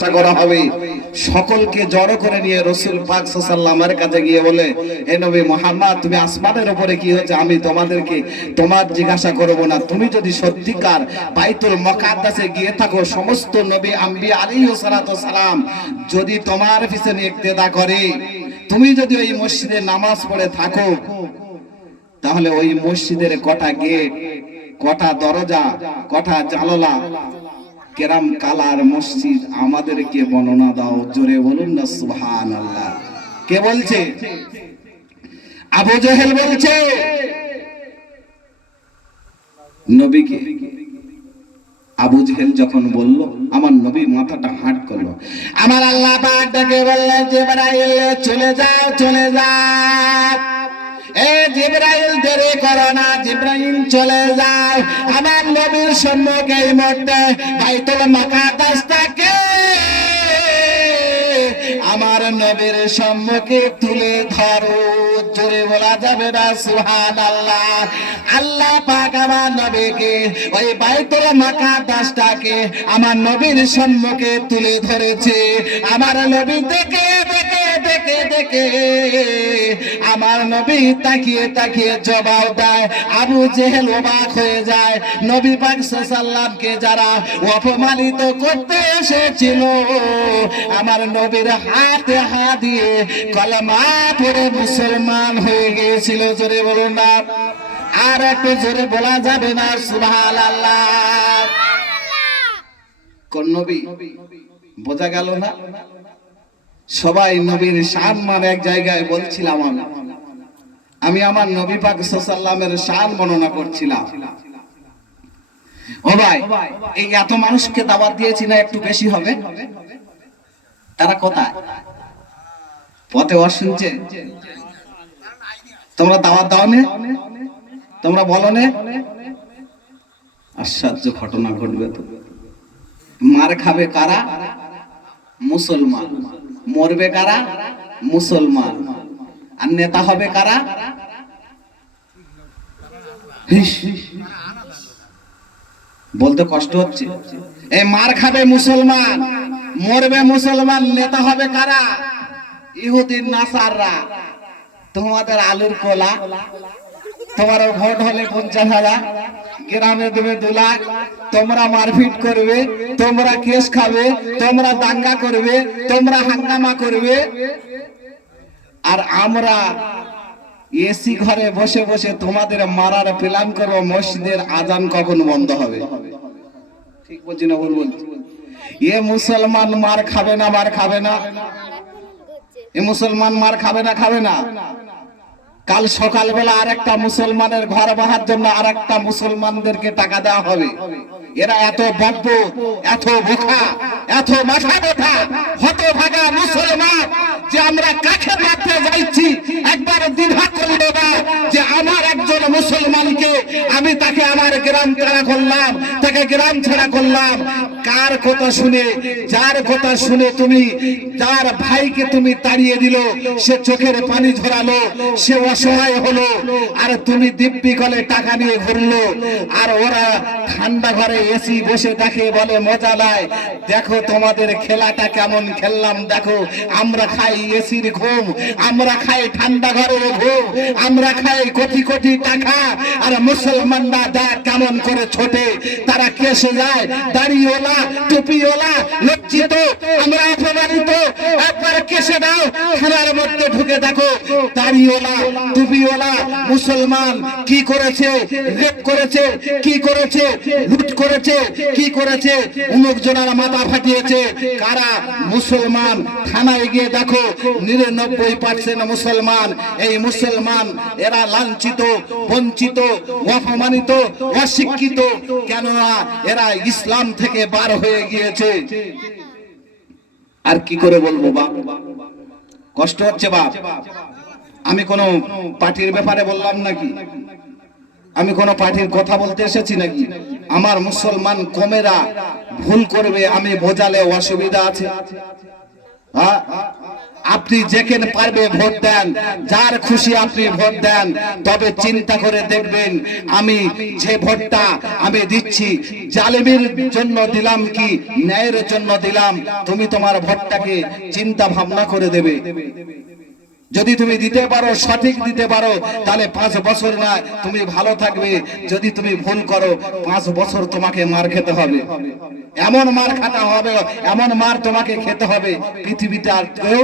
করা হবে। সকলকে জড়ো করে নিয়ে রাসূল পাক সাল্লাল্লাহু আলাইহি কাছে গিয়ে বলে, হে নবী মুহাম্মদ, তুমি আসমানের উপরে কি হচ্ছে আমি তোমাদেরকে তোমার জিজ্ঞাসা করব না। তুমি যদি সত্যিকার বাইতুল মুকাদ্দাসে গিয়ে থাকো, সমস্ত নবী আম্বিয়া আলাইহিস সালাতু সালাম যদি তোমার পিছনে ইক্তেদা করে, তুমি যদি ওই মসজিদে নামাজ পড়ে থাকো, তাহলে ওই মসজিদের কটা গেট, কটা দরজা, কটা জানালা, কেরাম কালার মসজিদ আমাদেরকে বর্ণনা দাও। জোরে বলুন না সুবহানাল্লাহ। কে বলছে? আবু জেহেল বলছে নবীকে। আবু জেহেল যখন বলল, আমার নবী মাথাটা হাট করলো। আমার আল্লাহ পাক ডেকে বললেন, জিবরাইল চলে যাও, চলে যাও। এ জিবরাইল দেরি করো না, জিবরাইল চলে যাও। আমার নবীর সম্মুখে এই মুহূর্তে বাইতুল মুকাদ্দাসটাকে আমার নবীর সম্মুখে তুলে ধরো। জোরে বলা যাবে না সুবহানাল্লাহ। আল্লাহ পাক আমার নবীকে ওই বাইতুল মুকাদ্দাসটাকে আমার নবীর সম্মুখে তুলে ধরেছে। আমার নবী দেখে দেখে দেখে দেখে আমার নবী তাকিয়ে তাকিয়ে জবাব দেয়। আবু জেহেল অবাক হয়ে যায়। নবী পাক সাল্লাল্লাহু যারা অপমানিত করতে এসেছিল, আমার নবীর হাতে হাত দিয়ে কলমা পড়ে মুসলমান হয়ে গিয়েছিল। জোরে বলুন না, আর একটু জোরে বলা যাবে না সুবহানাল্লাহ। কোন নবী বোঝা গেল না? সবাই নবীর সম্মান এক জায়গায় বলছিলাম। আমি আমার নবী পাক সাল্লাল্লাহু শান বর্ণনা করছিলাম। ও ভাই, এই এত মানুষকে দাওয়াত দিয়েছি না, একটু বেশি হবে? তারা কোথায়? পথে শুনছে? তোমরা দাওয়াত দাও না? তোমরা বলো না? আশ্চর্য ঘটনা ঘটবে তো। মার খাবে কারা? মুসলমান। মরবে কারা? মুসলমান। আর নেতা হবে কারা? বলতে কষ্ট হচ্ছে। এই মার খাবে মুসলমান, মরবে মুসলমান, নেতা হবে কারা? ইহুদিন নাসাররা। তোমাদের আলুর কোলা, তোমার ভোট হলে 50,000, গ্রামে দেবে 2 লাখ, তোমরা মারপিট করবে, তোমরা কেস খাবে, তোমরা দাঙ্গা করবে, তোমরা হাঙ্গামা করবে। আর আমরা এসি ঘরে বসে বসে তোমাদের মারার প্ল্যান করবো। মসজিদের আজান কখন বন্ধ হবে? ঠিক বলছি না ভুল বলছি? এ মুসলমান মার খাবে না? মার খাবে না? এ মুসলমান মার খাবে না? খাবে না? কাল সকালবেলা আরেকটা মুসলমানের ঘর বাহার জন্য আরেকটা মুসলমানদেরকে টাকা দেওয়া হবে। এরা এত বদ্ধ, এত বোকা, এত মাথা ব্যথা, হতভাগা মুসলমান যে আমরা কাকে মারতে যাচ্ছি একবার দ্বিধা করলো না যে আমার একজন মুসলমানকে আমি তাকে আমার গ্রাম ছাড়া করলাম, তাকে গ্রাম ছাড়া করলাম। কার কথা শুনে, যার কথা শুনে তুমি যার ভাইকে তুমি তাড়িয়ে দিল, সে চোখের পানি ঝরালো, সে অসহায় হলো, আর তুমি দিব্যি কলে টাকা নিয়ে ঘুরলো। আর ওরা ঠান্ডা ঘরে এসি বসে দেখে, বলে মজা নাই, দেখো তোমাদের খেলাটা কেমন খেললাম, দেখো আমরা খাই এসির ঘুম, আমরা খাই ঠান্ডা ঘরের ঘুম, আমরা খাই কোটি কোটি টাকা। আর মুসলমানরা দেখ কেমন করে ছোটে, তারা কেসে যায়, দাড়িওয়ালা টুপিওয়ালা লজ্জিত, আমরা অপমানিত। একবার কেসে দাও, থানার মধ্যে ঢুকে দেখো দাড়িওয়ালা টুপিওয়ালা মুসলমান কি করেছে, রেপ করেছে, কি করেছে, লুট করেছে, কি করেছে, অমুক জনের মাথা ফাটিয়েছে। কারা? মুসলমান। থানায় গিয়ে দেখো 99% মুসলমান। এই মুসলমান এরা লাঞ্ছিত, বঞ্চিত, অপমানিত, অশিক্ষিত। কেননা এরা ইসলাম থেকে বার হয়ে গিয়েছে। আর কি করে বলবো বাপ? কষ্ট হচ্ছে বাপ। আমি কোন পার্টির ব্যাপারে বললাম নাকি? আমি কোন পার্টির কথা বলতে এসেছি নাকি? আমার মুসলমান কমেরা ভুল করবে, আমি বোঝালে অসুবিধা আছে? হ্যাঁ, আপনি যেখানে পারবে ভোট দেন, যার খুশি আপনি ভোট দেন, তবে চিন্তা করে দেখবেন আমি যে ভোটটা আমি দিচ্ছি জালেমের জন্য দিলাম কি ন্যায়ের জন্য দিলাম। তুমি তোমার ভোটটাকে চিন্তা ভাবনা করে দেবে। যদি তুমি দিতে পারো, সঠিক দিতে পারো, তাহলে 5 বছর না তুমি ভালো থাকবে। যদি তুমি ভুল করো 5 বছর তোমাকে মার খেতে হবে। এমন মার খাটা হবে, এমন মার তোমাকে খেতে হবে, পৃথিবীতে আর কেউ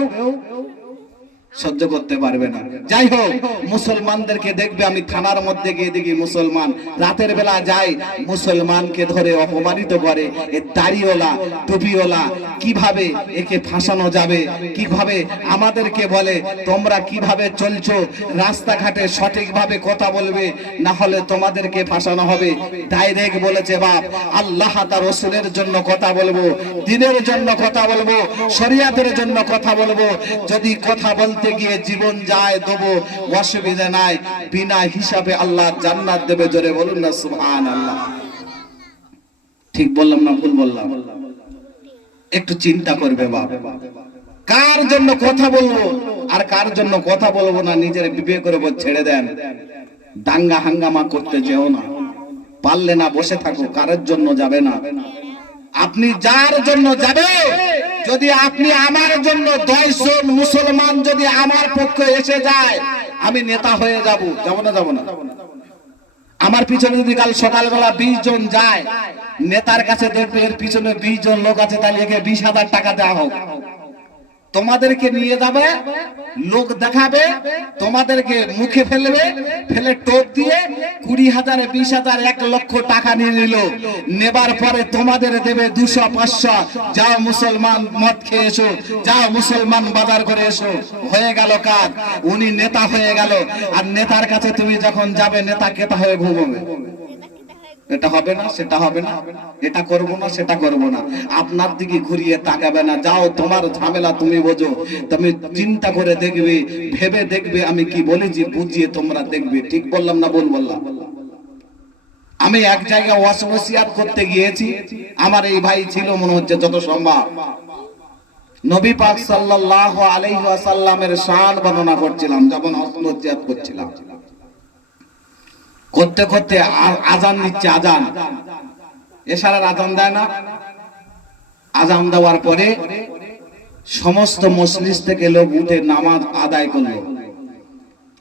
সহ্য করতে পারবে না। যাই হোক, মুসলমানদেরকে দেখবে, আমি থানার মধ্যে গিয়ে দেখি মুসলমান রাতের বেলা যায়, মুসলমানকে ধরে অপমানিত করে। এ দাড়িওয়ালা টুপিওয়ালা, কিভাবে একে ফাঁসানো যাবে, কিভাবে আমাদেরকে বলে তোমরা কিভাবে চলছো, রাস্তাঘাটে সঠিকভাবে কথা বলবে, না হলে তোমাদেরকে ফাঁসানো হবে। ডাইরেক্ট বলেছে বাপ, আল্লাহ তার রাসূলের জন্য কথা বলবো, দ্বীনের জন্য কথা বলবো, শরিয়াতের জন্য কথা বলবো। যদি কথা বলতে গিয়ে জীবন যায় দেবো, অসুবিধা নাই, বিনা হিসাবে আল্লাহ জান্নাত দেবে। জোরে বলুন না সুবহানাল্লাহ। ঠিক বললাম না ভুল বললাম? একটু চিন্তা করবে বাপ, কার জন্য কথা বলবো আর কার জন্য কথা বলবো না, নিজের বিবেকের উপর ছেড়ে দেন। দাঙ্গা হাঙ্গামা করতে যেও না, পারলে না বসে থাকো, কারোর জন্য যাবে না। আপনি যার জন্য যাবে, যদি আপনি আমার জন্য 10 জন মুসলমান যদি আমার পক্ষে এসে যায়, আমি নেতা হয়ে যাব। যাব না? যাব না? আমার পিছনে যদি কাল সকালবেলা 20 জন যায়, নেতার কাছে দেখবে এর পিছনে 20 জন লোক আছে, তাহলে একে 20,000 টাকা দেওয়া হোক। তোমাদেরকে নিয়ে যাবে, লোক দেখাবে, তোমাদেরকে মুখে ফেলবে, ফেলে টোপ দিয়ে 20,000 20,000 1 লক্ষ টাকা নিয়ে নিল। নেবার পরে তোমাদের দেবে 200 500, যাও মুসলমান মদ খেয়ে এসো, যাও মুসলমান বাজার করে এসো। হয়ে গেল কাজ, উনি নেতা হয়ে গেল। আর নেতার কাছে তুমি যখন যাবে, নেতা কেতা হয়ে ঘুমোবে। এটা হবে না, সেটা হবে না, এটা করব না, সেটা করব না, আপনার দিকে ঘুরিয়ে তাকাবে না। যাও, তোমার ঝামেলা তুমি বোঝো। তুমি চিন্তা করে দেখবে, ভেবে দেখবে আমি কি বলেছি, বুঝিয়ে তোমরা দেখবে। ঠিক বললাম না ভুল বললাম? আমি এক জায়গায় ওয়াসওয়াসিয়াত করতে গিয়েছি, আমার এই ভাই ছিল মনে হচ্ছে যত সম্ভব, নবী পাক সাল্লাল্লাহু আলাইহি ওয়াসাল্লামের শান বর্ণনা করছিলাম, যখন ওয়াসওয়াসিয়াত করছিলাম। করতে করতে আজান দিচ্ছে, আজান এশারার আজান দেয় না? আজান দেওয়ার পরে সমস্ত মজলিস থেকে লোক উঠে নামাজ আদায় করলো।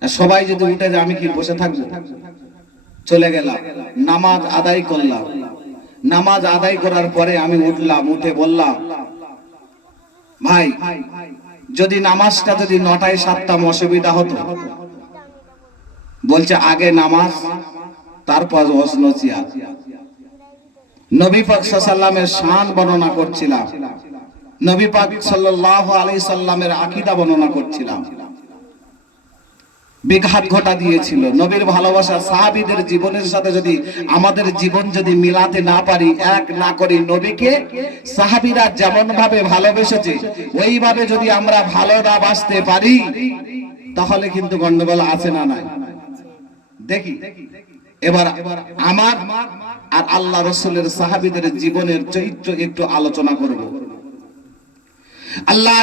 সবাই যদি উঠে যায়, আমি কি বসে থাকবো? চলে গেলাম, নামাজ আদায় করলাম। নামাজ আদায় করার পরে আমি উঠলাম, উঠে বললাম, ভাই যদি নামাজটা যদি 9টায় 7টা অসুবিধা হতো। বলছে আগে নামাজ, তারপর ওয়াসওয়াসিয়াত। নবী পাক সাল্লাল্লাহু আলাইহি সাল্লামের শান বর্ণনা করছিলাম, নবী পাক সাল্লাল্লাহু আলাইহি সাল্লামের আকীদা বর্ণনা করছিলাম। বিঘাত ঘটা দিয়েছিল নবীর ভালোবাসা। সাহাবীদের জীবনের সাথে যদি আমাদের জীবন যদি মিলাতে না পারি, এক না করি নবীকে, সাহাবীরা যেমন ভাবে ভালোবেসেছে ওইভাবে যদি আমরা ভালো না বাসতে পারি, তাহলে কিন্তু গন্ডগোল আছে না নাই? দেখি এবার আমার আর আল্লাহ রাসূলের সাহাবীদের জীবনের চরিত্র একটু আলোচনা করব। আল্লাহ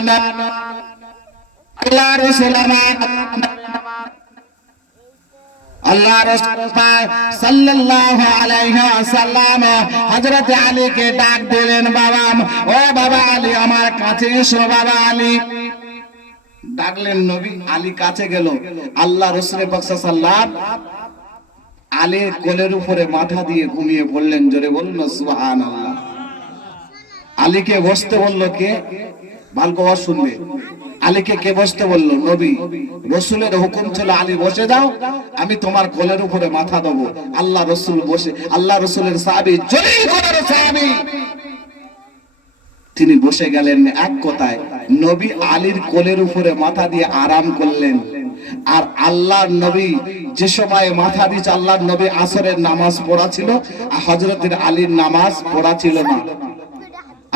রাসূল সাল্লাল্লাহু আলাইহি ওয়াসাল্লাম হযরত আলীকে ডাক দিলেন, বাবা, ও বাবা আলী, আমার কাছে এসো বাবা আলী। ডাকলেন, নবী আলী কাছে গেল। আল্লাহ রাসূল পাক সাল্লাল্লাহু আলাইহি ওয়াসাল্লাম আলীর কোলের উপরে মাথা দিয়ে ঘুমিয়ে পড়লেন। জোরে বলুন না সুবহানাল্লাহ। আলীকে বসতে বলল কে? ভালো করে শুনবে। আলীকে কে বসতে বলল? নবী। রাসূলের হুকুম ছিল আলী বসে যাও, আমি তোমার কোলের উপরে মাথা দেব। আল্লাহ রাসূল বসে, আল্লাহ রাসূলের সাহাবী, জলিল কদর সাহাবী, তিনি বসে গেলেন। এক কথায় নবী আলীর কোলের উপরে মাথা দিয়ে আরাম করলেন। আর আল্লাহর নবী যে সময় মাথা দিয়েছে, আল্লাহর নবী আসরের নামাজ পড়া ছিল, আর হযরতের আলীর নামাজ পড়া ছিল না।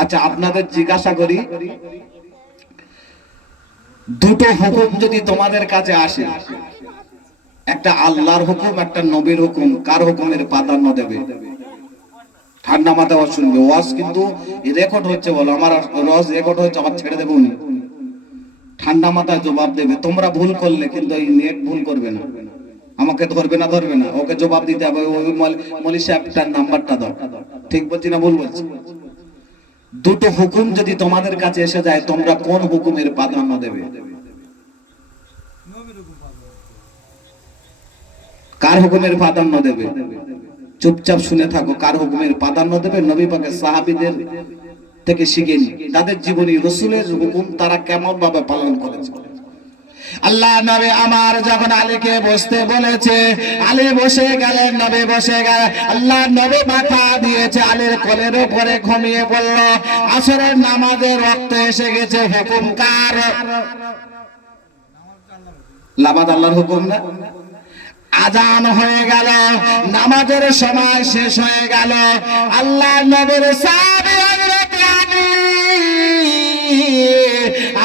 আচ্ছা, আপনাদের জিজ্ঞাসা করি, দুটো হুকুম যদি তোমাদের কাছে আসে, একটা আল্লাহর হুকুম, একটা নবীর হুকুম, কার হুকুমের প্রাধান্য দেবে? ঠান্ডা মাথায় শুনবে। ওয়াজ কিন্তু রেকর্ড হচ্ছে, বলো আমার ওয়াজ রেকর্ড হচ্ছে, আবার ছেড়ে দেবো। ঠান্ডা মাথায় জবাব দেবে। তোমরা ভুল করলে, কিন্তু এই নেট ভুল করবে না, আমাকে ধরবে না, ওকে জবাব দিতে হবে। ওই মলি সাহেবটার নাম্বারটা দাও। ঠিক বলছি না ভুল বলছি? দুটো হুকুম যদি তোমাদের কাছে এসে যায়, তোমরা কোন হুকুমের প্রাধান্য দেবে? কার হুকুমের প্রাধান্য দেবে? চুপচাপ শুনে থাকো। কার হুকুমের প্রাধান্য দেবে? নবী পাকের সাহাবীদের থেকে শিখে নি, তাদের জীবনী, রসুলের হুকুম তারা কেমন ভাবে পালন করেছে। আল্লাহ নবী আমার যখন আলীকে বসতে বলেছে, আলী বসে গেলেন, নবী বসে গেলেন। আল্লাহ নবী মাথা দিয়েছে আলীর কোলের উপরে, ঘুমিয়ে পড়ল। আসরের নামাজের রক্ত এসে গেছে। হুকুম কার? নামাজ আল্লাহর হুকুম না? আজান হয়ে গেল, নামাজের সময় শেষ হয়ে গেল। আল্লাহ নবীর সাহাবী হযরত আলী,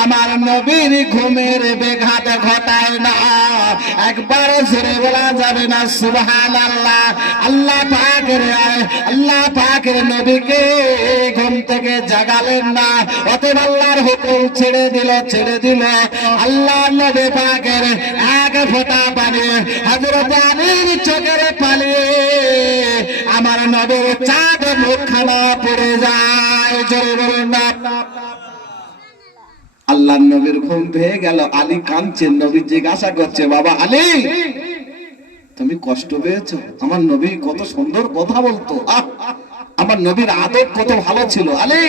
আমার নবীর ঘুমের ব্যাঘাত ঘটায় না। একবার জোরে বলা যাবে না সুবহানাল্লাহ? আল্লাহ পাকের নবীকে ঘুম থেকে জাগালেন না, অতএব আল্লাহর হুকুম ছেড়ে দিল। আল্লাহ নবী পাকের এক ফোঁটা পানি হযরত আলীর চোখের পানি আমার নবীর চাঁদ মুখখানা পড়ে যায়। জোরে বলুন না। আল্লাহ নবীর ঘুম ভেঙে গেল। আলী কাঁদছেন। নবী জিজ্ঞাসা করছে, বাবা আলী, তুমি কষ্ট পেয়েছো? আমার নবী কত সুন্দর কথা বলতো, আমার নবীর আদব কত ভালো ছিল। আলী,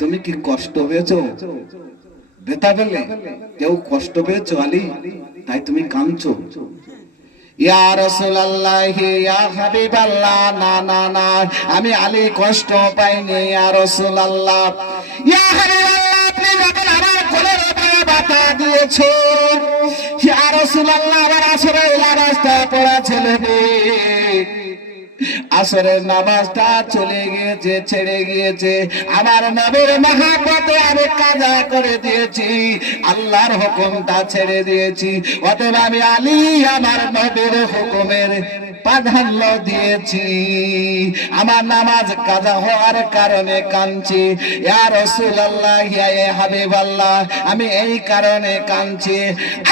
তুমি কি কষ্ট পেয়েছো? বেতা পেলে কেউ কষ্ট পেয়েছো আলী, তাই তুমি কাঁদছো? ইয়া রাসূলুল্লাহ, ইয়া হাবিবাল্লাহ, না না না, আমি আলী কষ্ট পাইনি ইয়া রাসূলুল্লাহ। ইয়া হাবিবাল্লাহ, আপনি যখন আমার কোলের উপরে মাথা দিয়েছো, ইয়া রাসূলুল্লাহ, আমার আসরের নামাজটা পড়া ছিল না, আসরের নামাজটা চলে গিয়েছে, ছেড়ে গিয়েছে। আমার নবীর মহব্বতে আমি কাজা করে দিয়েছি, আল্লাহর হুকুমটা ছেড়ে দিয়েছি। অতএব আমি আলী আমার নবীর হুকুমের প্রাধান্য দিয়েছি। আমার নামাজ কাজা হওয়ার কারণে কাঁদছি ইয়া রাসূলুল্লাহ, ইয়া হাবিবাল্লাহ, আমি এই কারণে কাঁদছি।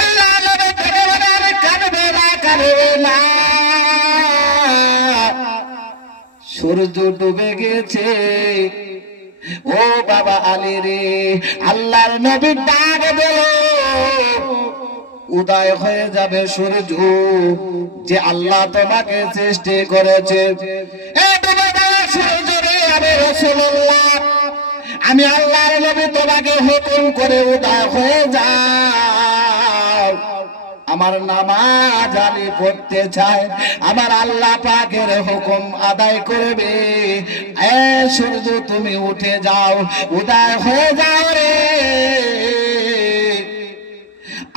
আল্লাহ নবী থেকে বলে, আমি কাঁদবে না। সূর্য ডুবে গেছে, ও বাবা আলী রে। আল্লাহর নবী ডাক দিল, উদয় হয়ে যাবে সূর্য, যে আল্লাহ তোমাকে সৃষ্টি করেছে। এ ডুবে যাওয়া সূর্য রে, আমি রাসূলুল্লাহ, আমি আল্লাহর নবী তোমাকে হুকুম করে উদয় হয়ে যাও। আমার নামাজ আলী পড়তে চায়, আমার আল্লাহ পাকের হুকুম আদায় করবে। এ সূর্য, তুমি উঠে যাও, উদয় হয়ে যাও রে।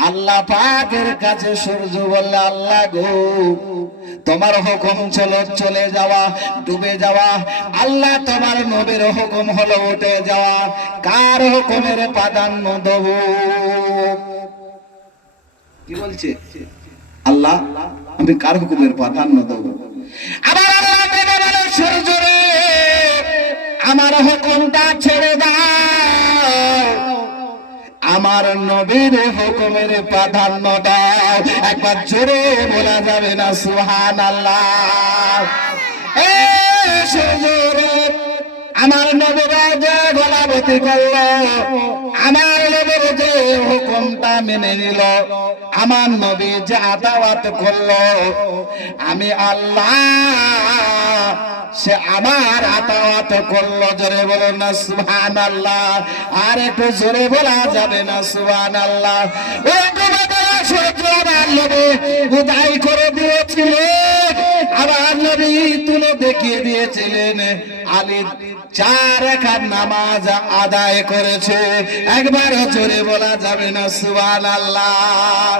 আল্লাহ পাকের কাছে সূর্য বললে, আল্লাহ গো, তোমার হুকুম ছিল চলে যাওয়া, ডুবে যাওয়া, আল্লাহ তোমার নবীর হুকুম হলো উঠে যাওয়া, কার হুকুমের প্রাধান্য দেব? কি বলছে আল্লাহ, আমি কার হুকুমের প্রাধান্য দেব? আবার আল্লাহ বলে, সূর্য রে, আমার হুকুমটা ছেড়ে দাও, আমার নবীর হুকুমের প্রাধান্য দাও। একবার জোরে বলা যাবে না সুবহানাল্লাহ? এ সূর্য রে, আমার নবীর যে গোলাবতী করলো, আমার নবীর যে হুকুমটা মেনে নিল, আমার নবী যে আতাওয়াত করলো, আমি আল্লাহ সে আমার আতাওয়াত করলো। জোরে বলুন না সুবহানাল্লাহ? আর একটু জোরে বলা যাবে না সুবহানাল্লাহ? ও সূর্য আমার নবী উদয় করে দিয়েছিলেন, আমার নবী তুলে দেখিয়ে দিয়েছিলেন, আলী 4 রাকাত নামাজ আদায় করেছে। একবার জোরে বলা যাবে না সুবহানাল্লাহ?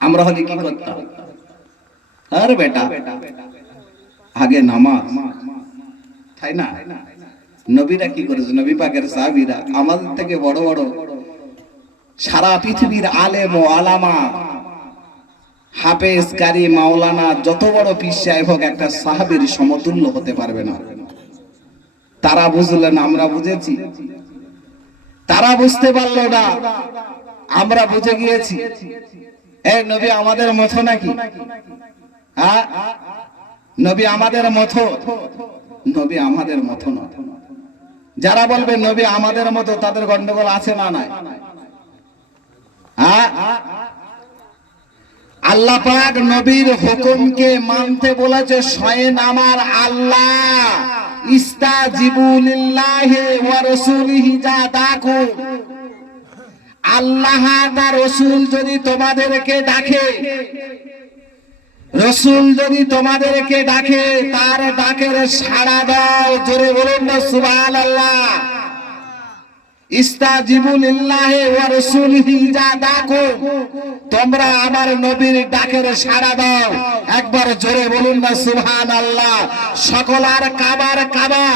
আমরা হলে কি করতাম? আরে বেটা, আগে নামাজ, তাই না? নবীরা কি করেছে? নবী পাকের সাহাবীরা আমাদের থেকে বড় বড় সারা পৃথিবীর আলেম ও আলামা, হাফেজ, কারি, মাওলানা, যত বড় পীর সাহেব হোক, একটা সাহাবীর সমতুল্য হতে পারবে না। তারা বুঝলেন, আমরা বুঝেছি। তারা বুঝতে পারলো না, আমরা বুঝে গিয়েছি। এই নবী আমাদের মতো নাকি? হ্যাঁ, নবী আমাদের মতো? নবী আমাদের মতো না। যারা বলবে নবী আমাদের মতো তাদের গন্ডগোল আছে না নাই? হ্যাঁ, আল্লাহ পাক নবীর হুকুমকে মানতে বলেছে স্বয়ং আমার আল্লাহ। ইস্তাজিবু লিল্লাহি ওয়া রাসূলিহি জাদাকুম। আল্লাহ তার রাসূল যদি তোমাদেরকে ডাকে, রাসূল যদি তোমাদেরকে ডাকে, তার ডাকের সাড়া দাও। জোরে বলুন না সুবহানাল্লাহ। ইস্তাজিবু লিল্লাহি ওয়া রাসূলিহি জাদাকুম। তোমরা আমার নবীর ডাকের সাড়া দাও। একবার জোরে বলুন না সুবহানাল্লাহ। সকলার কাবার কাবা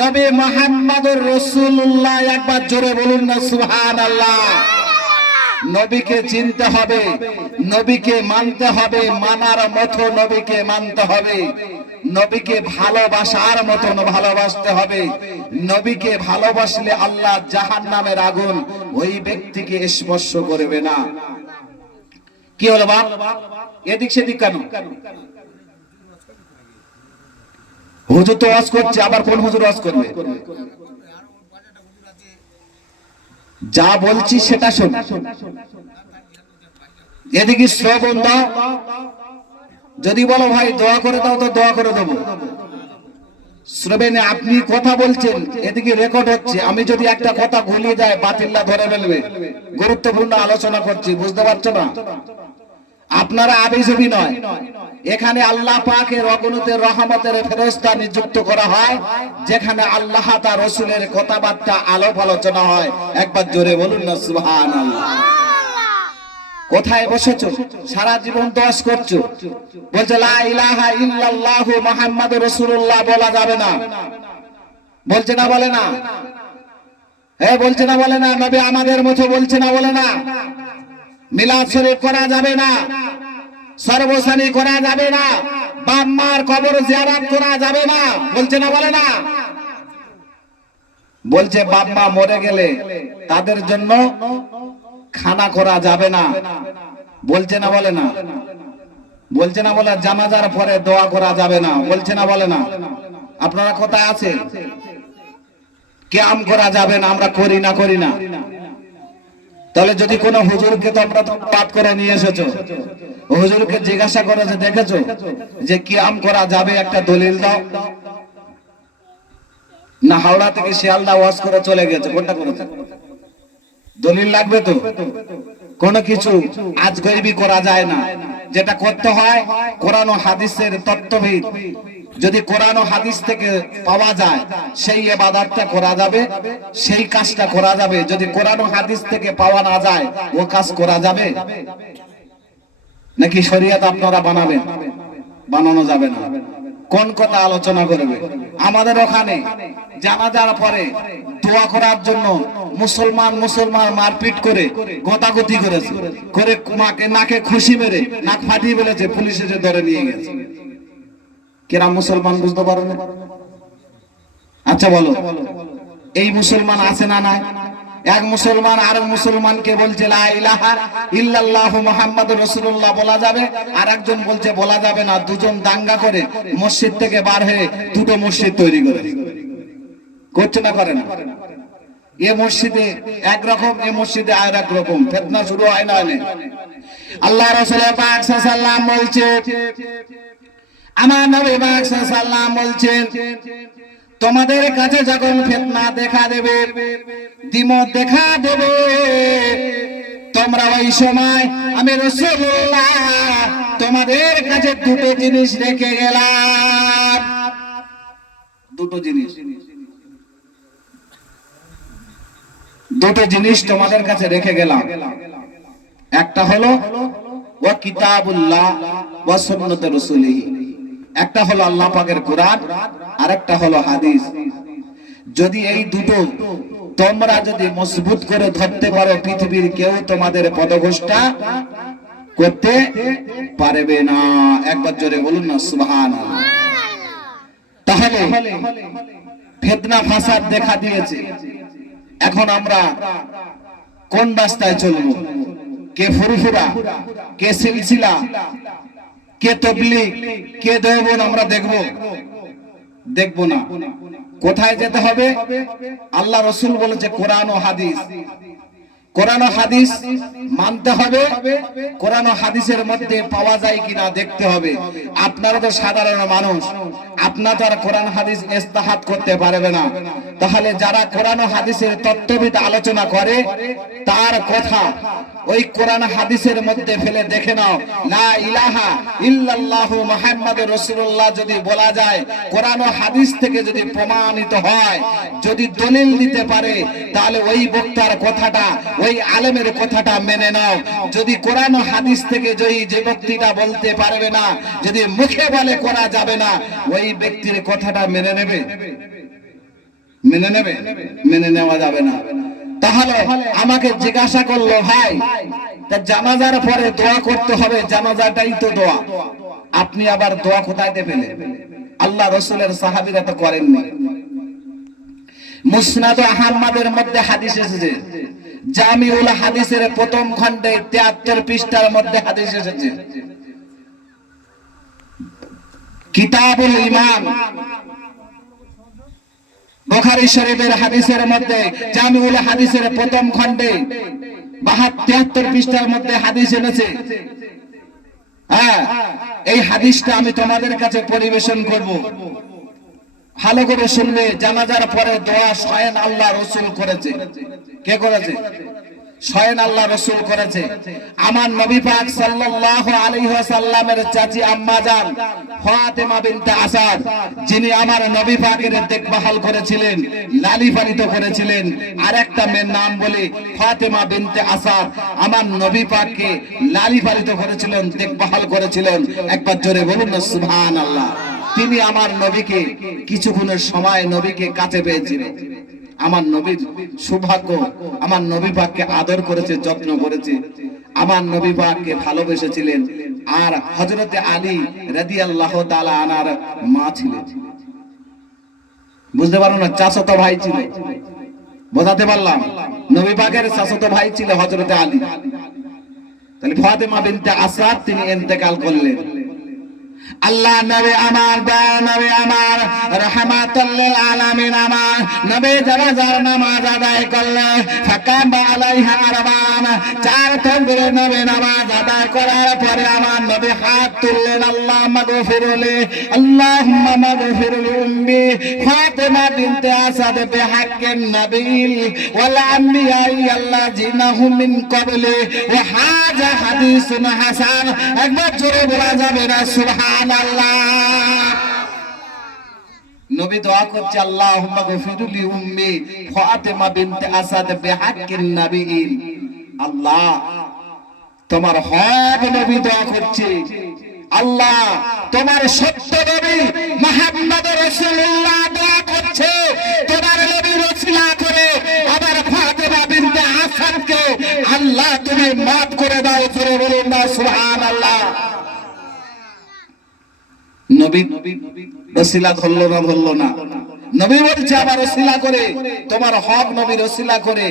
নবী মুহাম্মদুর রাসূলুল্লাহ। একবার জোরে বলুন না সুবহানাল্লাহ। নবীকে চিনতে হবে, নবীকে মানতে হবে, মানার মতো নবীকে মানতে হবে, নবীকে ভালোবাসার মতন ভালোবাসতে হবে। নবীকে ভালোবাসলে আল্লাহ জাহান্নামের আগুন ওই ব্যক্তিকে স্পর্শ করবে না। কি হলো বাপ, এদিক সেদিক কেন? হুজুর তো ওয়াজ করছে, আবার কোন হুজুর ওয়াজ করবে? যা বলছি সেটা শোন। এদিকে শ্রবণ দাও। যদি বলো ভাই দোয়া করে দাও তো দোয়া করে দেবো। শ্রবণে আপনি কথা বলছেন, এদিকে রেকর্ড হচ্ছে। আমি যদি একটা কথা ভুলিয়ে যায় বাতিল্লা ধরে ফেলবে। গুরুত্বপূর্ণ আলোচনা করছি, বুঝতে পারছো না? আপনারা আবিজবি নয়, এখানে আল্লাহ পাকের অগণিত রহমতের ফেরেশতা নিযুক্ত করা হয়, যেখানে আল্লাহ তার রাসূলের কথাবার্তা আলাপ আলোচনা হয়। একবার জোরে বলুন না সুবহানাল্লাহ। কোথায় বসেছো? সারা জীবন দোয়াজ করছো, বলছে লা ইলাহা ইল্লাল্লাহু মুহাম্মাদুর রাসূলুল্লাহ বলা যাবে না। বলছে না, বলে না? হ্যাঁ, বলছে না, বলে না? নবী আমাদের মতো বলছে না, বলে না? মিলাদ শরীফ করা যাবে না, সর্বসানি করা যাবে না, বাপ মার কবর জিয়ারত করা যাবে না, বলছে না, বলে না? বলছে বাপ মা মরে গেলে তাদের জন্য খানা করা যাবে না, বলছে না, বলে না? বলছে না, বলে জানাজার পরে দোয়া করা যাবে না, বলছে না, বলে না? আপনারা কোথায় আছে? কিয়াম করা যাবে না, আমরা করি না, করি না। তাহলে যদি কোনো হুজুরকে তোমরা পাঠ করে নিয়ে এসেছো, হুজুরকে জিজ্ঞাসা করো যে দেখেছো যে কিয়াম করা যাবে, একটা দলিল দাও। না হাওড়া থেকে শিয়ালদা ওয়াজ করে চলে গেছে, কোনটা করেছে? দলিল লাগবে তো। কোনো কিছু আজগবি করা যায় না, যেটা করতে হয় কোরআন ও হাদিসের তত্ত্ববিদ। যদি কোরআন ও হাদিস থেকে পাওয়া যায় সেই ইবাদতটা করা যাবে, সেই কাজটা করা যাবে। যদি কোরআন ও হাদিস থেকে পাওয়া না যায় ও কাজ করা যাবে নাকি শরীয়ত আপনারা বানাবেন? বানানো যাবে না। কোন কথা আলোচনা করবে? আমাদের ওখানে জানাজার পরে দোয়া করার জন্য মুসলমান মারপিট করে গোতাগুতি করেছে, করে নাকে খুশি মেরে নাক ফাটিয়ে ফেলেছে, পুলিশ এসে ধরে নিয়ে গেছে। কেরা মুসলমান বুঝতে পারো না? আচ্ছা বলো, এই মুসলমান আছে না নাই? এক মুসলমান আর মুসলমানকে বলছে লা ইলাহা ইল্লাল্লাহু মুহাম্মাদুর রাসূলুল্লাহ বলা যাবে, আর একজন বলছে বলা যাবে না। দুজন দাঙ্গা করে মসজিদ থেকে বার হয়ে দুটো মসজিদ তৈরি করে করছে না, করে না? এ মসজিদে একরকম, এ মসজিদে আর এক রকম, ফিতনা শুরু হয় না। আল্লাহ রাসূল পাক সাল্লাল্লাহু আলাইহি ওয়াসাল্লাম বলছে, আমার নবী পাক সাল্লাল্লাহু আলাইহি ওয়াসাল্লাম বলছেন, তোমাদের কাছে যখন ফিতনা দেখা দেবে, দ্বিমত দেখা দেবে, তোমরা ওই সময় আমি রাসূলুল্লাহ তোমাদের কাছে দুটো জিনিস রেখে গেলাম। দুটো জিনিস, দুটো জিনিস তোমাদের কাছে রেখে গেলাম। একটা হলো ওয়া কিতাবুল্লাহ ওয়া সুন্নাতুর রাসূলিহি, একটা হলো আল্লাহ পাকের কোরআন, আর একটা হলো হাদিস। যদি এই দুটো তোমরা যদি মজবুত করে ধরতে পারো, পৃথিবীর কেউ তোমাদের পদভ্রষ্টা করতে পারবে না। একবার জোরে বলুন না সুবহানাল্লাহ। তাহলে ফিতনা ফাসাদ দেখা দিয়েছে, এখন আমরা কোন রাস্তায় চলবো? কে ফুরফুরা, কে সিলসিলা, কে তবলিগ, কে দেওবন্দ আমরা দেখবো না। কোথায় যেতে হবে? আল্লাহ রসুল বলেছে কোরআন ও হাদিস। কোরআন ও হাদিস মানতে হবে। কোরআন ও হাদিসের মধ্যে পাওয়া যায় কিনা দেখতে হবে। আপনারা তো সাধারণ মানুষ, আপনারা তো আর কোরআন হাদিস ইস্তেহাদ করতে পারবে না। তাহলে যারা কোরআন ও হাদিসের তত্ত্ববিদ আলোচনা করে তার কথা ওই কোরআন হাদিসের মধ্যে ফেলে দেখে নাও। লা ইলাহা ইল্লাল্লাহু মুহাম্মাদুর রাসূলুল্লাহ যদি বলা যায়, কোরআন ও হাদিস থেকে যদি প্রমাণিত হয়, যদি দলিল দিতে পারে, তাহলে ওই বক্তার কথাটা, ওই আলেমের কথাটা মেনে নাও। যদি কোরআন ও হাদিস থেকে যে ব্যক্তিটা বলতে পারবে না, যদি মুখে বলে করা যাবে না, ওই ব্যক্তির কথাটা মেনে নেবে? মেনে নেওয়া যাবে না। তাহলে আমাকে জিজ্ঞাসা করলো, ভাই তা জানাজার পরে দোয়া করতে হবে, জানাজাটাই তো দোয়া, আপনি আবার দোয়া কোথায় পেলেন? আল্লাহ রসুলের সাহাবীরা তো করেননি। মুসনাদ আহমদের মধ্যে হাদিস এসেছে, জামিউল হাদিসের প্রথম খণ্ডে 73 পৃষ্ঠার মধ্যে হাদিস এসেছে। কিতাবুল ঈমান বুখারী শরীফের হাদিসের মধ্যে, জামিউল হাদিসের প্রথম খণ্ডে 73 পৃষ্ঠার মধ্যে হাদিস এনেছে। হ্যাঁ, এই হাদিসটা আমি তোমাদের কাছে পরিবেশন করব, ভালো করে শুনবে। জানাজার পরে দোয়া স্বয়ং আল্লাহ রসুল করেছে। কে করেছে? স্বয়ং আল্লাহ রসুল করেছে। আমার নবী পাক সাল্লাল্লাহু আলাইহি ওয়াসাল্লামের চাচি আম্মা জান ফাতেমা বিনতে আসাদ, যিনি আমার নবী পাকের দেখভাল করেছিলেন, লালি পালিত করেছিলেন। আর একটা মেয়ের নাম বলে ফাতেমা বিনতে আসাদ, আমার নবী পাককে লালি পালিত করেছিলেন, দেখভাল করেছিলেন। একবার জোরে বলুন না সুবহানাল্লাহ। তিনি আমার নবীকে কিছুক্ষণের সময় নবীকে কাছে পেয়েছিলেন। আমার নবীর সৌভাগ্য, আমার নবী পাককে আদর করেছে, যত্ন করেছে, আমার নবী পাককে ভালোবেসেছিলেন। আর হযরতে আলী রাদিয়াল্লাহু তাআলা আনার মা ছিলেন। বুঝতে পারো না? চাচাতো ভাই ছিল। বোঝাতে পারলাম? নবী পাকের চাচাতো ভাই ছিল হযরতে আলী। তাহলে ফাতেমা বিনতে আসাদ তিনি ইন্তেকাল করলেন। আল্লাহ নবী আমার, নবী আমার, রাহমাতুল লিল আলামিন আমার নবী জানাজার নামাজ আদায় করলেন। ফাকাবা আলাইহা আরবান, 4 তাকবীরে নবী নামাজ আদায় করার পরে আমার নবী হাত তুললেন, আল্লাহ মাগফিরলি, আল্লাহুম্মা মাগফিরলি উম্মি ফাতেমা বিনতে আসাদ বিহাক্কিন নবীল ওয়াল আম্বিয়া আল্লাযিনা হুম মিন ক্বাবলি ওয়া হাযা হাদিসুন হাসান। একবার জোরে বলা যাবে না সুবহান নবী দোয়া করছে, আল্লাহুম্মা গফিরলি উম্মি ফাতেমা বিনতে আসাদ বিহাক্কিন নবীল। আল্লাহ তোমার হক নবী দোয়া করছে, আল্লাহ তোমার সত্য নবী মুহাম্মদ রাসূলুল্লাহ দোয়া করছে, তোমার নবীর ওসিলা করে আমার ফাতেমা বিনতে আসাদকে আল্লাহ তুমি maaf করে দাও। জোরে বলুন না সুবহানাল্লাহ। নবী রসিলা ধরলো না। নবী বলছে আমার রসিলা করে, তোমার হক নবীর রসিলা করে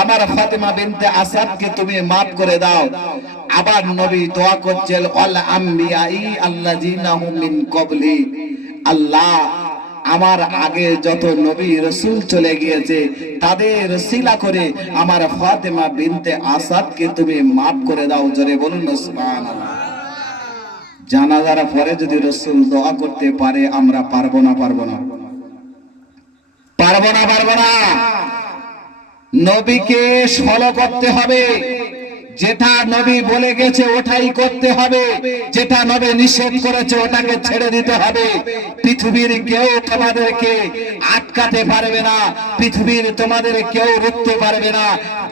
আমার ফাতেমা বিনতে আসাদকে তুমি maaf করে দাও। আবার নবী দোয়া করছেন, ওয়াল আম্বিয়াই আল্লাযিনা হুম মিন ক্বাবলি, আল্লাহ আমার আগে যত নবী রাসূল চলে গিয়েছে তাদের রসিলা করে আমার ফাতেমা বিনতে আসাদকে তুমি maaf করে দাও। জোরে বলুন না সুবহানাল্লাহ। জানাজার পরে যদি রাসূল দোয়া করতে পারে, আমরা পারবো না? নবীকে ফলো করতে হবে। যেটা নবী বলে গেছে ওটাই করতে হবে, যেটা নবী নিষেধ করেছে ওটাকে ছেড়ে দিতে হবে। পৃথিবীর কেউ তোমাদেরকে আটকাতে পারবে না, পৃথিবীর তোমাদের কেউ রুখতে পারবে না।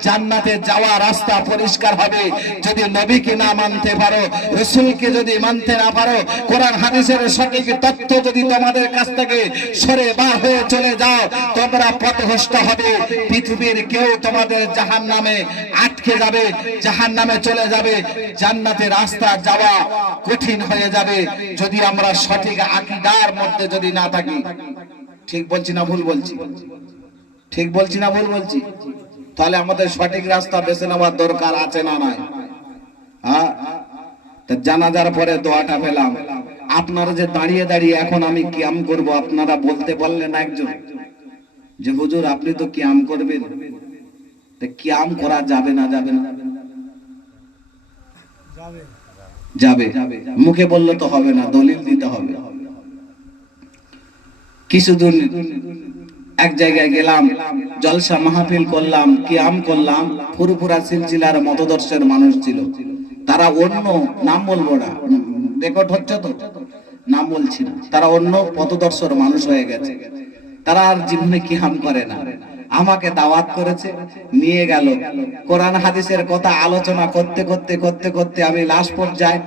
জান্নাতে যাওয়া রাস্তা পরিষ্কার হবে যদি নবীকে না মানতে পারো, রাসূলকে যদি মানতে না পারো, কোরআন হাদিসের সঠিক তথ্য যদি তোমাদের কাছ থেকে সরে বার হয়ে চলে যাও, তোমরা পথভ্রষ্ট হবে। পৃথিবীর কেউ তোমাদের জাহান্নামে আটকে যাবে, জাহান্নামে চলে যাবে। জান্নাতে রাস্তা যাওয়া কঠিন হয়ে যাবে যদি আমরা সঠিক আকীদার মধ্যে যদি না থাকি। ঠিক বলছি না ভুল বলছি? ঠিক বলছি না ভুল বলছি? তাহলে আমাদের সঠিক রাস্তা বেছে নেওয়ার দরকার আছে না নাই? হ্যাঁ, তা জানাজার পরে দোয়াটা পেলাম। আপনারা যে দাঁড়িয়ে দাঁড়িয়ে এখন আমি কিয়াম করব, আপনারা বলতে পারলেন একজন যে হুজুর আপনি তো কিয়াম করবেন, তা কিয়াম করা যাবে না? যাবে না? যাবে। মুখে বললে তো হবে না, দলিল দিতে হবে। কিছুদিন এক জায়গায় গেলাম, জলসা মাহফিল করলাম, কিয়াম করলাম। ফুরফুরা সিলসিলার মতদর্শের মানুষ ছিল। তারা অন্য, নাম বলবো না, রেকর্ড হচ্ছে তো, নাম বলছি না, তারা অন্য পথদর্শের মানুষ হয়ে গেছে। তারা আর জীবনে কিয়াম করে না। আমাকে দাওয়াত করেছে, নিয়ে গেল। কোরআন হাদিসের কথা আলোচনা করতে করতে করতে করতে আমি লাস্ট পর্যায়ে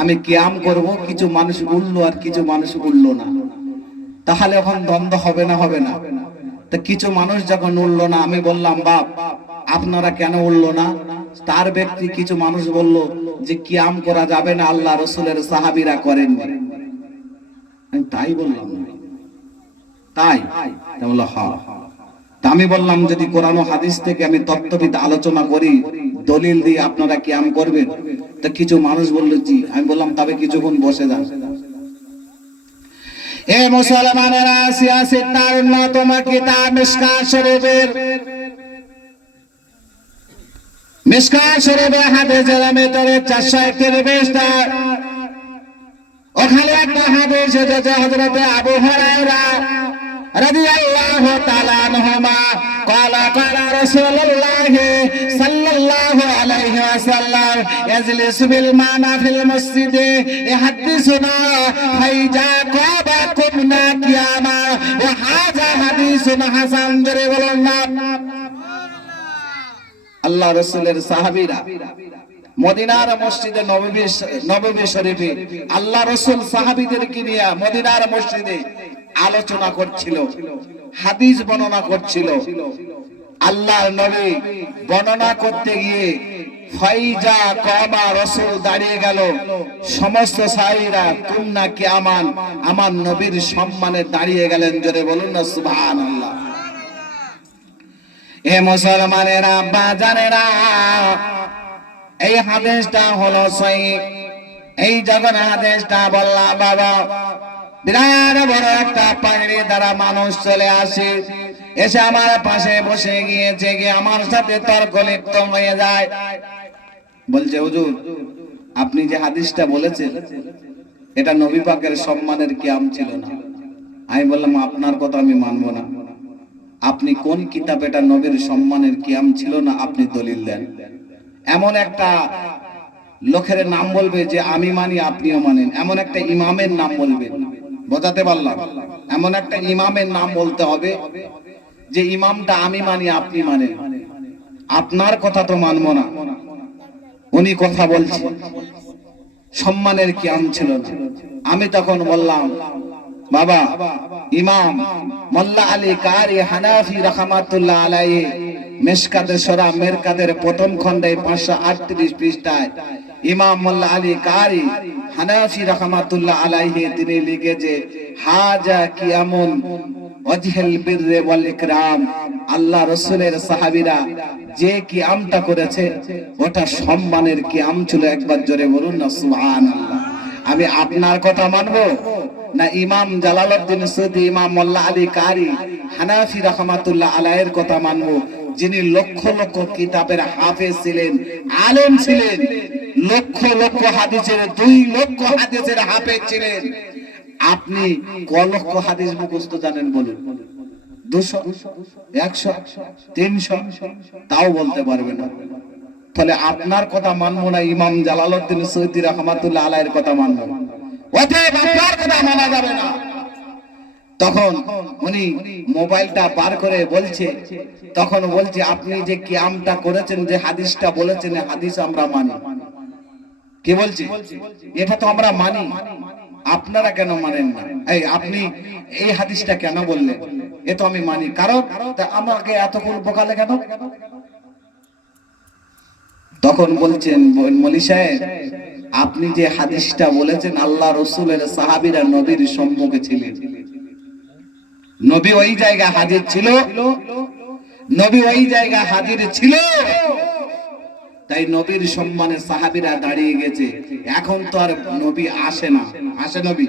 আমি কিয়াম করব, কিছু মানুষ উঠলো আর কিছু মানুষ উঠলো না। তাহলে এখন দ্বন্দ্ব হবে না? হবে না? তা কিছু মানুষ যখন উঠলো না, আমি বললাম বাপ আপনারা কেন উঠলো না? তার ব্যক্তি কিছু মানুষ বলল যে কিয়াম করা যাবে না, আল্লাহ রসুলের সাহাবীরা করেননি। তাই বললাম, তাই বললো হ্যাঁ। তা আমি বললাম যদি কোরআন ও হাদিস থেকে আমি তত্ত্ববিদ আলোচনা করি, দলিল দিয়ে আপনারা কিয়াম করবেন? তা কিছু মানুষ বললো জি। আমি বললাম তবে কিছুক্ষণ বসে যান। এ মুসলমানেরা, সিয়াসির তার অন্যতম কিতাব মিশকাত শরীফের, মিশকাত শরীফের হাদিসের ভিতরে 431টা, ওখানে একটা হাদিস এসেছে হযরত আবু হুরায়রা রাদিয়াল্লাহু তাআলা আনহুমা قال قال رسول الله صلى الله عليه وسلم يجلس بالمعنى في المسجد يحدثنا فإذا قابكم قياما وهذا حديث حسن جري বলুন আল্লাহ রাসূলের সাহাবীরা মদিনার মসজিদে নববী শরীফে আল্লাহ রাসূল সাহাবীদেরকে নিয়ে মদিনার মসজিদে আলোচনা করছিল, হাদিস বর্ণনা করছিল। আল্লাহর নবী বর্ণনা করতে গিয়ে ফাইজা কামা, রাসূল দাঁড়িয়ে গেল। সমস্ত সাহাবীরা কুন্না কিয়ামান, আমার নবীর সম্মানে দাঁড়িয়ে গেলেন। জোরে বলুন না সুবহানাল্লাহ। এ মুসলমানেরা, বাজানেরা, এই হাদিসটা হলো সহিহ। এই যখন হাদিসটা বললাম বাবা, বিরাট বড় একটা পাগড়ি দ্বারা মানুষ চলে আসে, এসে আমার পাশে বসে গিয়েছে, গিয়ে আমার সাথে তর্ক লিপ্ত হয়ে যায়। বলছে হুজুর আপনি যে হাদিসটা বলেছেন এটা নবী পাকের সম্মানের কিয়াম ছিল না। আমি বললাম আপনার কথা আমি মানবো না। আপনি কোন কিতাব এটা নবীর সম্মানের কিয়াম ছিল না আপনি দলিল দেন। এমন একটা লোকের নাম বলবে যে আমি মানি আপনিও মানেন, এমন একটা ইমামের নাম বলবে। বোঝাতে পারলাম? এমন একটা ইমামের নাম বলতে হবে যে ইমামটা আমি মানি আপনি মানেন। আপনার কথা তো মানবো না। উনি কথা বলছে, সম্মানের কিয়াম ছিল না। আমি তখন বললাম বাবা, ইমাম মোল্লা আলী কারি হানাফি রাহমাতুল্লাহ আলাইহি মিশকাতে সূরা মেরকাতের প্রথম খণ্ডে 538 পৃষ্ঠায় ইমাম মোল্লা আলী কারি হানাফি রাহমাতুল্লাহ আলাইহি তিনি লিখেছে হাজা কিয়ামুন ওয়াজহুল বিররি ওয়াল ইকরাম। আল্লাহ রাসূলের সাহাবীরা যে কিয়ামটা করেছে ওটা সম্মানের কিয়াম ছিল। একবার জোরে বলুন না সুবহানাল্লাহ। আমি আপনার কথা মানবো না ইমাম জালালউদ্দিন সৈয়দ ইমাম মোল্লা আলী কারি হানাফি রাহমাতুল্লাহ আলাইহির কথা মানবো, যিনি লক্ষ লক্ষ কিতাবের হাফেজ ছিলেন, আলেম ছিলেন, লক্ষ লক্ষ হাদিসের 2 লক্ষ হাদিসের হাফেজ ছিলেন। আপনি ক লক্ষ হাদিস মুখস্থ জানেন বলুন? 200, 100, 300 তাও বলতে পারবে না। তাহলে আপনার কথা মানবো না, ইমাম জালালউদ্দিন সৈয়দ রাহমাতুল্লাহ আলাইহির কথা মানবো। অতএব আপনার কথা মানা যাবে না। তখন উনি মোবাইলটা বার করে বলছে, তখন বলছে আপনি যে কিয়ামটা করেছেন, যে হাদিসটা বলেছেন হাদিস আমরা মানি। কি বলছে? এটা তো আমরা মানি, আপনারা কেন মানেন না? এই আপনি এই হাদিসটা কেন বললেন? এ তো আমি মানি, কারণ আমাকে এতক্ষণ বোকালে কেন? তখন বলছেন মলি সাহেব আপনি যে হাদিসটা বলেছেন আল্লাহ রাসূলের সাহাবীরা নবীর সম্মুখে ছিলেন, নবী ওই জায়গা হাজির ছিল, নবী ওই জায়গা হাজির ছিল, তাই নবীর সম্মানে সাহাবীরা দাঁড়িয়ে গেছে। এখন তো আর নবী আসে না, আসে নবী?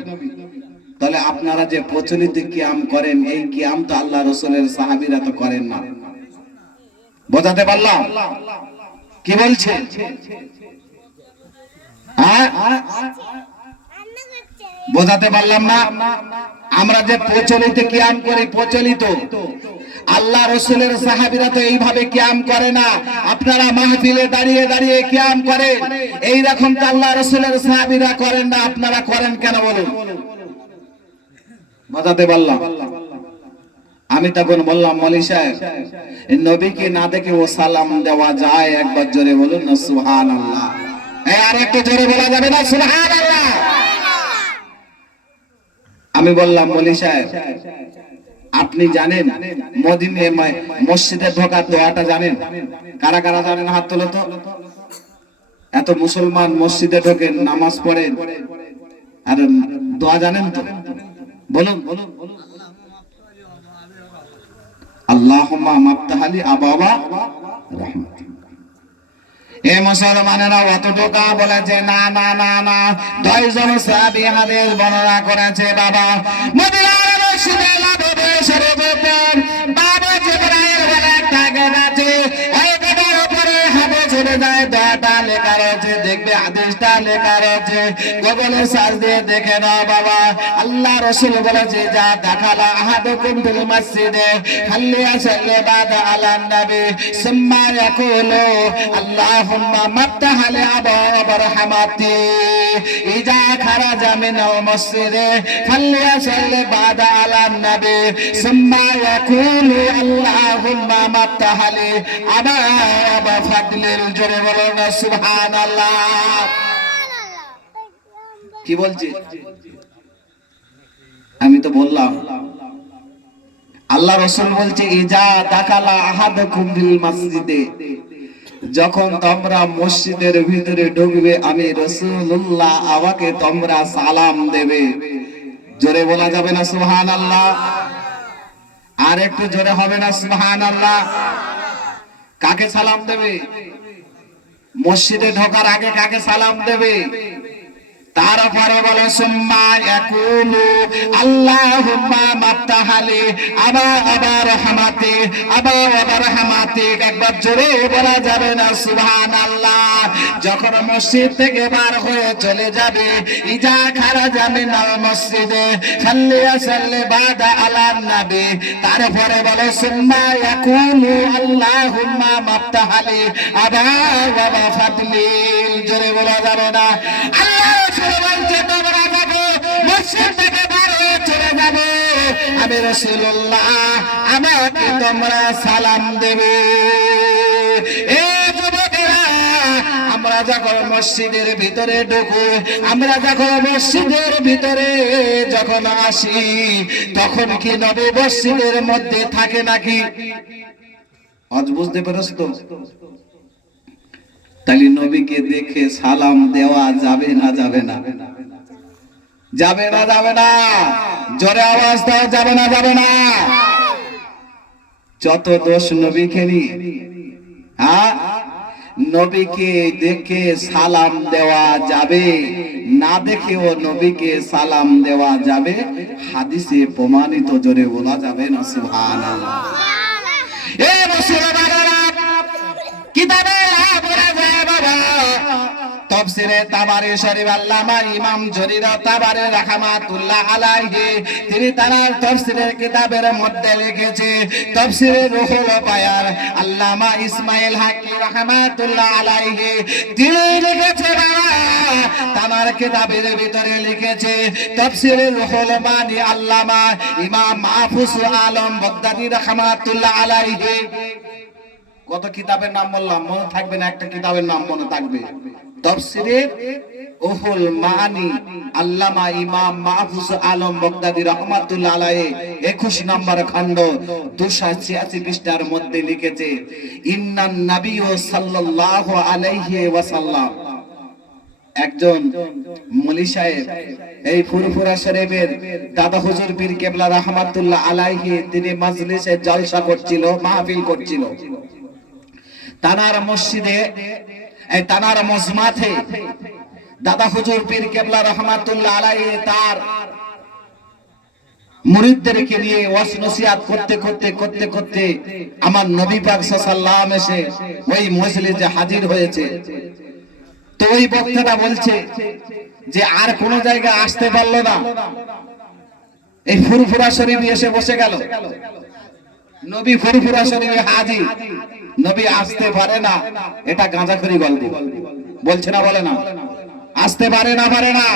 তাহলে আপনারা যে প্রচলিত কিয়াম করেন, এই কিয়াম তো আল্লাহ রাসূলের সাহাবীরা তো করেন না। বোঝাতে পারলাম কি বলছে? বোঝাতে পারলাম না? আমরা যে প্রচলিত কিয়াম করি, প্রচলিত, আল্লাহ রাসূলের সাহাবীরা তো এইভাবে কিয়াম করে না। আপনারা মাহফিলে দাঁড়িয়ে দাঁড়িয়ে কিয়াম করেন, এই রকম তো আল্লাহ রাসূলের সাহাবীরা করেন না। আপনারা করেন কেন বলুন? বোঝাতে পারলাম? আমি তখন বললাম, মৌলী সাহেব, নবীকে না দেখে ও সালাম দেওয়া যায়? একবার জোরে বলুন না সুবহানাল্লাহ। আর একটু জোরে বলা যাবে না সুবহানাল্লাহ? আমি বললাম, মৌলী সাহেব, আপনি জানেন মসজিদে ঢোকার দোয়াটা জানেন? কারা কারা জানেন হাত তোলো তো। এত মুসলমান মসজিদে ঢোকেন, নামাজ পড়েন, আর দোয়া জানেন তো? বলুন। আল্লাহুম্মা মাফতাহালি আবাবা রাহমাত। এ মুসলমানেরা অতটুকু বলেছে না না না না। 2 জন সাহাবী হাদিস বর্ণনা করেছে। বাবা মদিনার মসজিদে নববী শরীফের বাবা জিবরাইল বলে একটা গেট আছে, ওই গেটের উপরে হাতে চলে যায়, দোয়াটা লেখা রয়েছে, দেখবে হাদিসটা লেখা রয়েছে, গুগলে সার্চ দিয়ে দেখে নাও বাবা। আল্লাহ রাসূল বলেছে, যা দাখালা আহাদুকুম ফিল মসজিদে ফালইয়াসাল্লি বাদা আলান নবী সুম্মা ইয়াকুলু আল্লাহুম্মা মাফতাহালি আবাবা রাহমাতি ইজা খারাজা মিনাল মসজিদে ফালইয়াসাল্লি বাদা আলান নবী সুম্মা ইয়াকুলু আল্লাহুম্মা মাফতাহালি আবাবা ফাদলিল। জোরে বলো না সুবহানাল্লাহ। কি বলছে? আমি তো বললাম, আল্লাহ রাসূল বলছে, ইজা দাখালা আহাদুকুম ফিল মসজিদে, যখন তোমরা মসজিদের ভিতরে ঢুকবে, আমি রাসূলুল্লাহ আমাকে তোমরা সালাম দেবে। জোরে বলা যাবে না সুবহানাল্লাহ? আর একটু জোরে হবে না সুবহানাল্লাহ? কাকে সালাম দেবে? মসজিদে ঢোকার আগে কাকে সালাম দেবে? তারপরে বলে সুম্মা ইয়াকুলু আল্লাহুম্মা মাফতাহালি আবা রাহমাতি আবা রাহমাতি। একবার জোরে বলা যাবে না সুবহানাল্লাহ? যখন মসজিদ থেকে বার হয়ে চলে যাবে, ইজা খারাজা মিনাল মসজিদে ফালইয়াসাল্লি বাদা আলান নবী, তারপরে বলে সুম্মা ইয়াকুলু আল্লাহুম্মা মাফতাহালি আবা ফাদলিল। জোরে বলা যাবে না? আমি রাসূলুল্লাহ আমাকে তোমরা সালাম দেবে। এ যুবকেরা, আমরা যখন মসজিদের ভিতরে ঢুকু, আমরা যখন মসজিদের ভিতরে যখন আসি, তখন কি নবী মসজিদের মধ্যে থাকে নাকি? আজ বুঝতে পারছ তো? তাহলে নবীকে দেখে সালাম দেওয়া যাবে না যাবে না? যাবে না যাবে না? জোরে আওয়াজ দাও, যাবে না যাবে না? যত দোষ নবীকে নিয়ে, হ্যাঁ, নবীকে দেখে সালাম দেওয়া যাবে, না দেখেও নবীকে সালাম দেওয়া যাবে, হাদিসে প্রমাণিত। জোরে বলা যাবে না সুবহানাল্লাহ? এ মুসলমানেরা, কিতাবে পড়া যায় বাবা, তাফসীরে তাবারি শরীফ আল্লামা ইমাম জরির তাবারি রাহমাতুল্লাহ আলাইহি, তিনি তার তাফসীরের কিতাবের মধ্যে লিখেছে, তাফসীরে রুহুল বায়ান আল্লামা ইসমাইল হাকি রাহমাতুল্লাহ আলাইহি, তিনি লিখেছে বাবা, তার কিতাবের ভিতরে লিখেছে, তাফসীরে রুহুল বায়ানি আল্লামা ইমাম মাহফুজ আলম বাগদাদি রাহমাতুল্লাহ আলাইহি। কত কিতাবের নাম বললাম, মনে থাকবে না? একটা কিতাবের নাম মনে থাকবে, তাফসীরে রুহুল মাআনি আল্লামা ইমাম মাহফুজ আলম বাগদাদি রাহমাতুল্লাহ আলাইহি 21 নম্বর খণ্ড 286 পৃষ্ঠার মধ্যে লিখেছে, ইন্নান নাবিয়্যু সাল্লাল্লাহু আলাইহি ওয়াসাল্লাম, একজন মলি সাহেব এই ফুরফুরা শরীফের দাদা হুজুর পীর কেবলা রাহমাতুল্লাহ আলাইহি তিনি মজলিসে জলসা করছিল, মাহফিল করছিল। তানার মসজিদে এই তানার মজমাতে দাদা হুজুর পীর কেবলা রাহমাতুল্লাহ আলাইহি তার মুরিদদেরকে নিয়ে ওয়াজ নসিহত করতে করতে করতে করতে আমার নবী পাক সাল্লাল্লাহু আলাইহি এসে ওই মজলিসে হাজির হয়েছে। তো ওই বক্তাটা বলছে যে আর কোন জায়গায় আসতে পারলো না, এই ফুরফুরা শরীফে এসে বসে গেল। নবী ফুরফুরা শরীফে হাজির, নবী আসতে পারে না, এটা গাঁজাখড়ি গল্প বলছে না, বলে না আসতে পারে না, পারে না।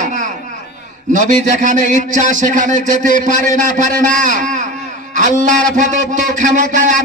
নবী যেখানে ইচ্ছা সেখানে যেতে পারে না, পারে না। আল্লাহর প্রদত্ত ক্ষমতায়